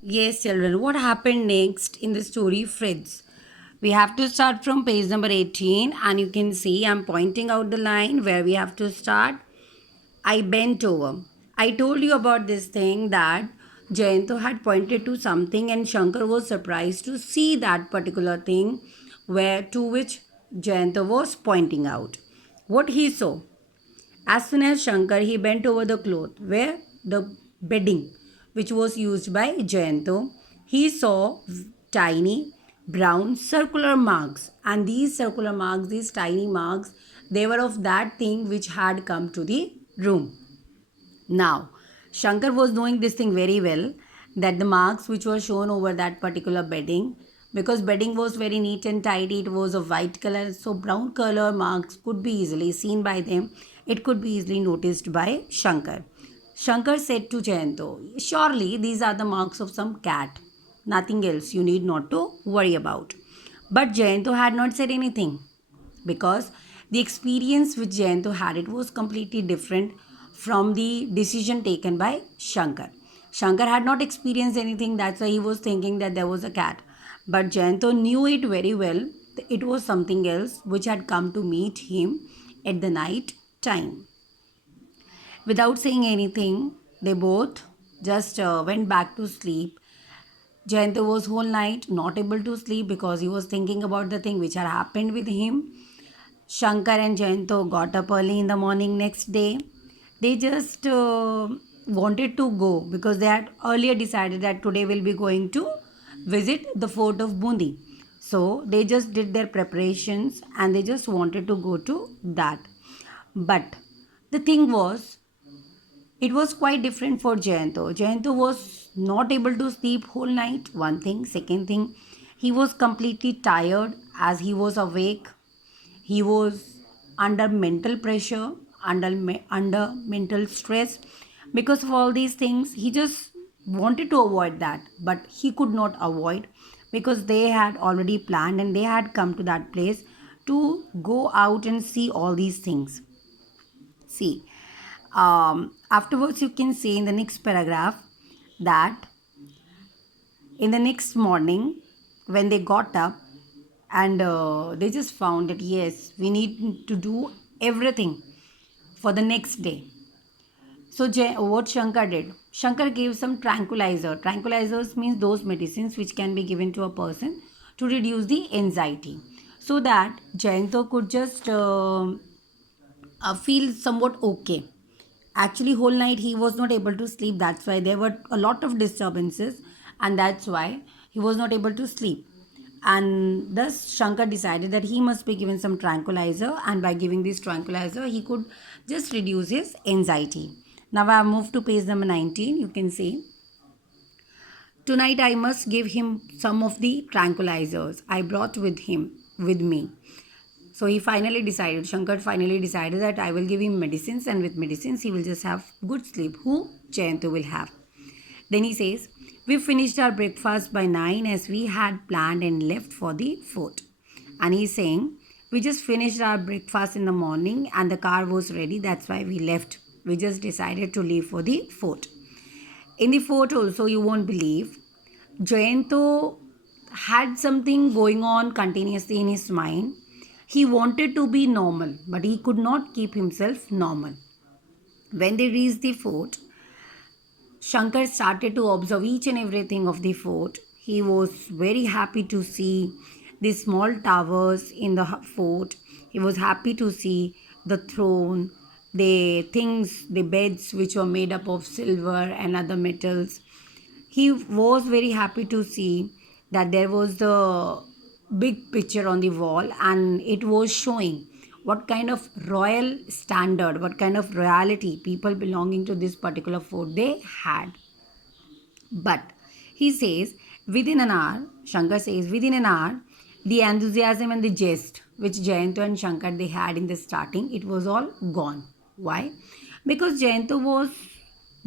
Yes, children, what happened next in the story Fritz? We have to start from page number 18, and you can see I'm pointing out the line where we have to start. I bent over. I told you about this thing that Jayanto had pointed to something, and Shankar was surprised to see that particular thing where to which Jayanto was pointing out. What he saw. As soon as Shankar he bent over the cloth where the bedding which was used by Jayanto, he saw tiny brown circular marks, and these circular marks, these tiny marks, they were of that thing which had come to the room. Now, Shankar was knowing this thing very well, that the marks which were shown over that particular bedding, because bedding was very neat and tidy, it was of white color, so brown color marks could be easily seen by them. It could be easily noticed by Shankar. Shankar said to Jayanto, surely these are the marks of some cat. Nothing else you need not to worry about. But Jayanto had not said anything because the experience which Jayanto had, it was completely different from the decision taken by Shankar. Shankar had not experienced anything, that's why he was thinking that there was a cat. But Jayanto knew it very well. It was something else which had come to meet him at the night time. Without saying anything, they both just went back to sleep. Jayanto was whole night not able to sleep because he was thinking about the thing which had happened with him. Shankar and Jayanto got up early in the morning next day. They just wanted to go because they had earlier decided that today we'll be going to visit the fort of Bundi. So they just did their preparations and they just wanted to go to that. But the thing was, it was quite different for Jayanto. Jayanto was not able to sleep whole night. One thing. Second thing, he was completely tired as he was awake. He was under mental pressure, under mental stress. Because of all these things, he just wanted to avoid that, but he could not avoid because they had already planned and they had come to that place to go out and see all these things. See, afterwards, you can see in the next paragraph that in the next morning, when they got up, and they just found that yes, we need to do everything for the next day. So, what Shankar did? Shankar gave some tranquilizer. Tranquilizers means those medicines which can be given to a person to reduce the anxiety, so that Jayanto could just feel somewhat okay. Actually, whole night he was not able to sleep. That's why there were a lot of disturbances, and that's why he was not able to sleep. And thus, Shankar decided that he must be given some tranquilizer, and by giving this tranquilizer, he could just reduce his anxiety. Now, I have moved to page number 19. You can see, tonight I must give him some of the tranquilizers I brought with me. So he finally decided, Shankar finally decided that I will give him medicines, and with medicines he will just have good sleep. Who? Jayantu will have. Then he says, we finished our breakfast by 9 as we had planned and left for the fort. And he's saying, we just finished our breakfast in the morning and the car was ready. That's why we left. We just decided to leave for the fort. In the fort also, you won't believe, Jayanto had something going on continuously in his mind. He wanted to be normal, but he could not keep himself normal. When they reached the fort, Shankar started to observe each and everything of the fort. He was very happy to see the small towers in the fort. He was happy to see the throne, the things, the beds which were made up of silver and other metals. He was very happy to see that there was the big picture on the wall and it was showing what kind of royal standard, what kind of royalty people belonging to this particular fort they had. But he says within an hour, Shankar says within an hour, the enthusiasm and the jest which Jayanto and Shankar they had in the starting, it was all gone. Why? Because Jayanto was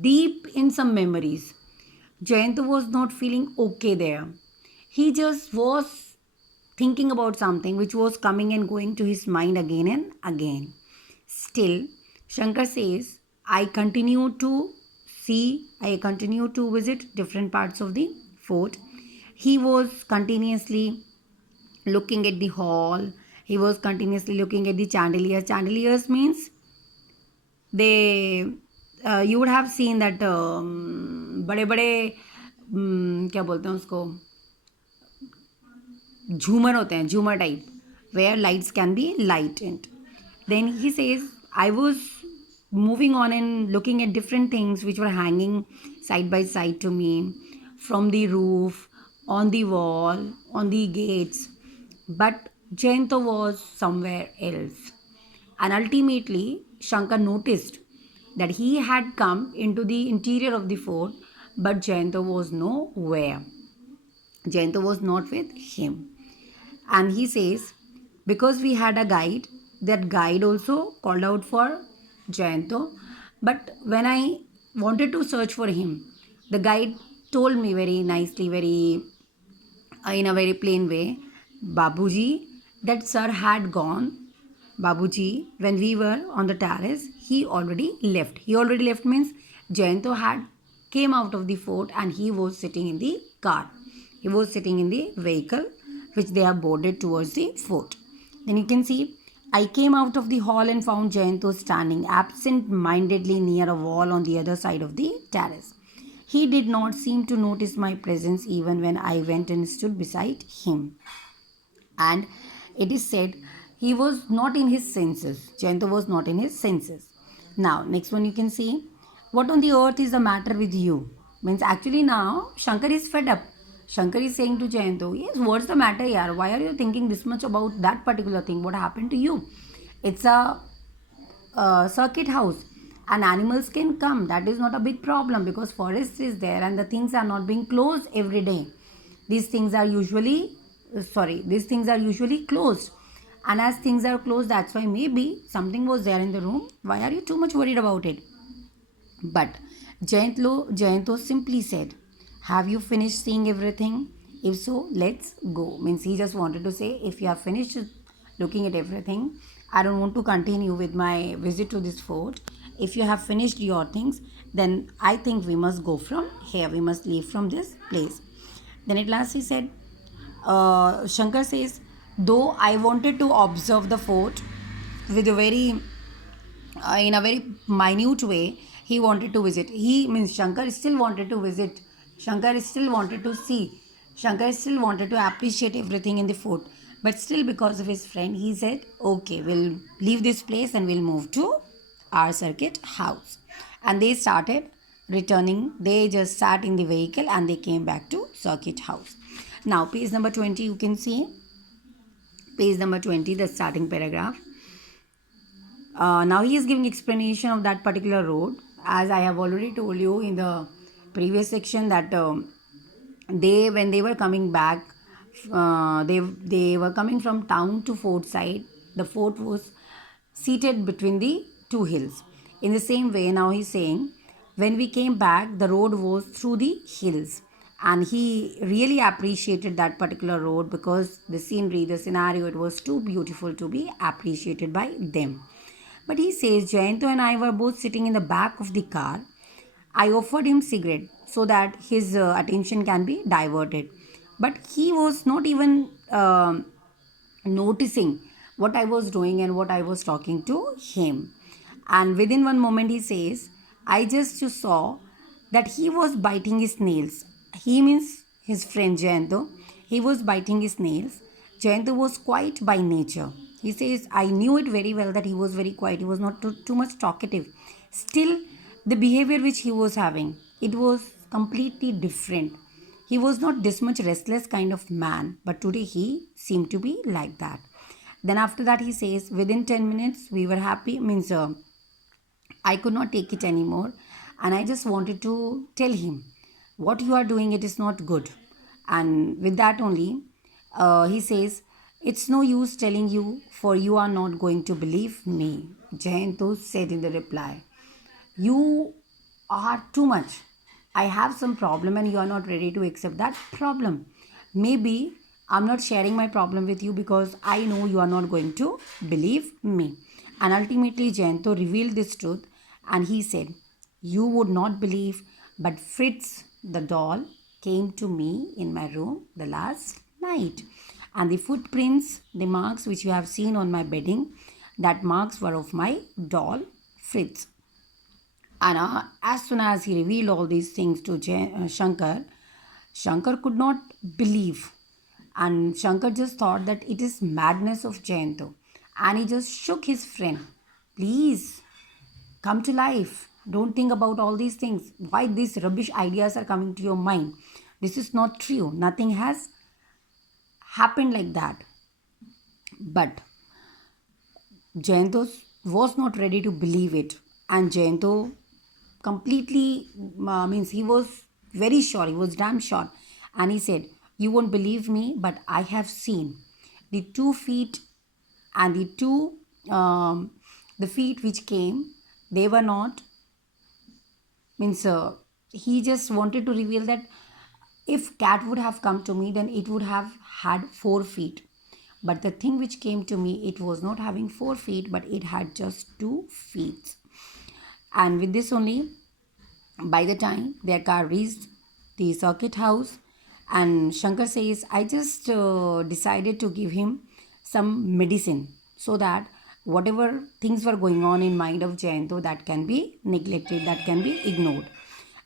deep in some memories. Jayanto was not feeling okay there. He just was thinking about something which was coming and going to his mind again and again. Still, Shankar says, I continue to I continued to visit different parts of the fort. He was continuously looking at the hall. He was continuously looking at the chandeliers. Chandeliers means they you would have seen that बड़े बड़े क्या बोलते हैं उसको, झूमर होते हैं, झूमर type, where lights can be lightened. Then he says, I was moving on and looking at different things which were hanging side by side to me from the roof, on the wall, on the gates. But Jayanto was somewhere else. And ultimately, Shankar noticed that he had come into the interior of the fort, but Jayanto was nowhere. Jayanto was not with him. And he says, because we had a guide, that guide also called out for Jayanto. But when I wanted to search for him, the guide told me very nicely, very in a very plain way, Babuji, that sir had gone. Babuji, when we were on the terrace, he already left. He already left means Jayanto had came out of the fort and he was sitting in the car. He was sitting in the vehicle which they have boarded towards the fort. Then you can see, I came out of the hall and found Jayanto standing absent-mindedly near a wall on the other side of the terrace. He did not seem to notice my presence even when I went and stood beside him. And it is said he was not in his senses. Jayanto was not in his senses. Now, next one you can see, what on the earth is the matter with you? Means actually now Shankar is fed up. Shankar is saying to Jayanto, yes, what's the matter, yaar? Why are you thinking this much about that particular thing? What happened to you? It's a circuit house and animals can come. That is not a big problem because forest is there and the things are not being closed every day. These things are usually closed. And as things are closed, that's why maybe something was there in the room. Why are you too much worried about it? But Jayanto simply said, have you finished seeing everything? If so, let's go. Means he just wanted to say, if you have finished looking at everything, I don't want to continue with my visit to this fort. If you have finished your things, then I think we must go from here. We must leave from this place. Then at last he said, Shankar says, though I wanted to observe the fort with a very in a very minute way, he wanted to visit. He means Shankar still wanted to visit. Shankar still wanted to see. Shankar still wanted to appreciate everything in the fort. But still, because of his friend, he said, okay, we'll leave this place and we'll move to our circuit house. And they started returning. They just sat in the vehicle and they came back to circuit house. Now, page number 20, you can see. Page number 20, the starting paragraph. Now he is giving explanation of that particular road. As I have already told you in the previous section that when they were coming back, they were coming from town to fort side. The fort was seated between the two hills. In the same way, now he's saying, when we came back, the road was through the hills. And he really appreciated that particular road because the scenery, the scenario, it was too beautiful to be appreciated by them. But he says, Jayanto and I were both sitting in the back of the car. I offered him cigarette so that his attention can be diverted. But he was not even noticing what I was doing and what I was talking to him. And within one moment he says, I just saw that he was biting his nails. He means his friend Jayanto. He was biting his nails. Jayanto was quiet by nature. He says, I knew it very well that he was very quiet. He was not too much talkative. Still, the behavior which he was having, it was completely different. He was not this much restless kind of man, but today he seemed to be like that. Then after that he says, within 10 minutes we were happy, means I could not take it anymore. And I just wanted to tell him, what you are doing, it is not good. And with that only, he says, it's no use telling you, for you are not going to believe me. Jayanto said in the reply, you are too much. I have some problem and you are not ready to accept that problem. Maybe I'm not sharing my problem with you because I know you are not going to believe me. And ultimately Jayanto revealed this truth and he said, You would not believe, but Fritz the doll came to me in my room the last night. And the footprints, the marks which you have seen on my bedding, that marks were of my doll Fritz. And as soon as he revealed all these things to Shankar, Shankar could not believe. And Shankar just thought that it is madness of Jayanto. And he just shook his friend. Please come to life. Don't think about all these things. Why these rubbish ideas are coming to your mind? This is not true. Nothing has happened like that. But Jayanto was not ready to believe it. And Jayanto completely means he was very sure, he was damn sure. And he said, "You won't believe me, but I have seen the 2 feet and the feet which came, they were not, means he just wanted to reveal that if cat would have come to me, then it would have had 4 feet. But the thing which came to me, it was not having 4 feet, but it had just 2 feet. And with this only, by the time their car reached the circuit house, and Shankar says, I just decided to give him some medicine so that whatever things were going on in mind of Jayanto, that can be neglected, that can be ignored.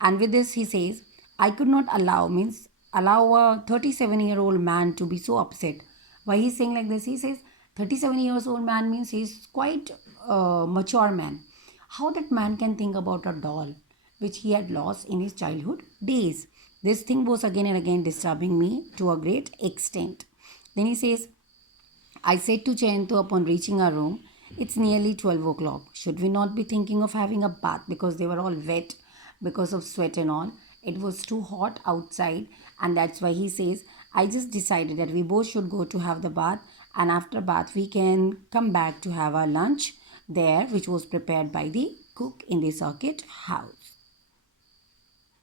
And with this, he says, I could not allow, means allow a 37-year-old man to be so upset. Why he's saying like this? He says 37 years old man means he's quite a mature man. How that man can think about a doll which he had lost in his childhood days? This thing was again and again disturbing me to a great extent. Then he says, I said to Jayanto upon reaching our room, it's nearly 12 o'clock. Should we not be thinking of having a bath? Because they were all wet because of sweat and all. It was too hot outside, and that's why he says, I just decided that we both should go to have the bath, and after bath we can come back to have our lunch there, which was prepared by the cook in the circuit house.